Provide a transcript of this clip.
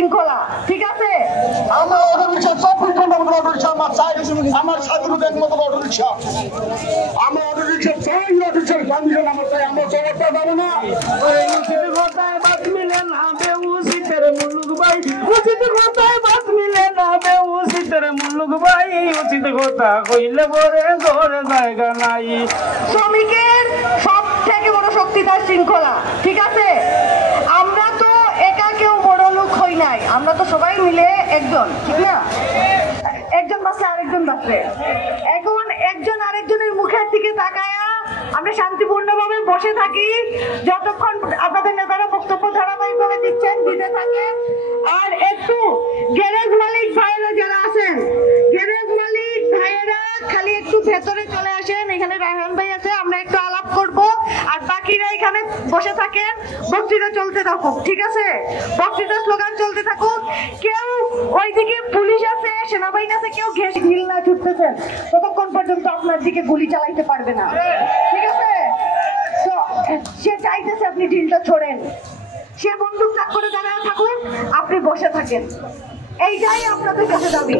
শৃঙ্খলা, ঠিক আছে? আমার অটো রিক্সা 24 ঘন্টা মতো অটো রিক্সা আমার চাই, আমার স্বাধীনতার মতো অটো রিক্সা, আমার অটো রিক্সা চাই, অটো রিক্সার কন্ডিশন আমার চাই, আমার চলাতে পারবো না। উচিত কথায় বাদ মিলে না বেউচিতের মুলুক ভাই, উচিত কথায় বাদ মিলে না বেউচিতের মুলুক ভাই, উচিত কথা কইলে পরে ঘর জায়গা নাই। শ্রমিকের সব থেকে বড় শক্তি তার শৃঙ্খলা, ঠিক আছে? আমরা তো একা কেউ বড় লোক হই নাই, আমরা তো সবাই মিলে একজন, ঠিক না? একজন বাসে আরেকজন বাসে, এখন একজন আরেকজনের মুখের দিকে তাকায়া আমরা শান্তিপূর্ণভাবে বসে থাকি যতক্ষণ আপনাদের নেতারা বক্তব্য ধারাবাহিকভাবে দিচ্ছেন, দিতে থাকেন। আর একটু গ্যারেজ মালিক ভাইয়েরা যারা আছেন, গ্যারেজ মালিক ভাইয়েরা খালি একটু ভেতরে চলে আসেন, এখানে রায়হান ভাই আছে, আমরা একটু আলাপ করব। আর বাকিরা এখানে বসে থাকেন, বক্তৃতা চলতে থাকুক, ঠিক আছে? বক্তৃতা স্লোগান চলতে থাকুক। কেউ ওইদিকে পুলিশ আছে, সেনাবাহিনী আছে, কেউ ঢিল না ছুটতেছেন ততক্ষণ পর্যন্ত আপনার দিকে গুলি চালাইতে পারবে না, ঠিক আছে? তো সে চাইতেছে আপনি ঢিলটা ছোড়েন, সে বন্দুক তাক করে দাঁড়ায় থাকুন, আপনি বসে থাকেন, এইটাই আপনাদের কাছে দাবি।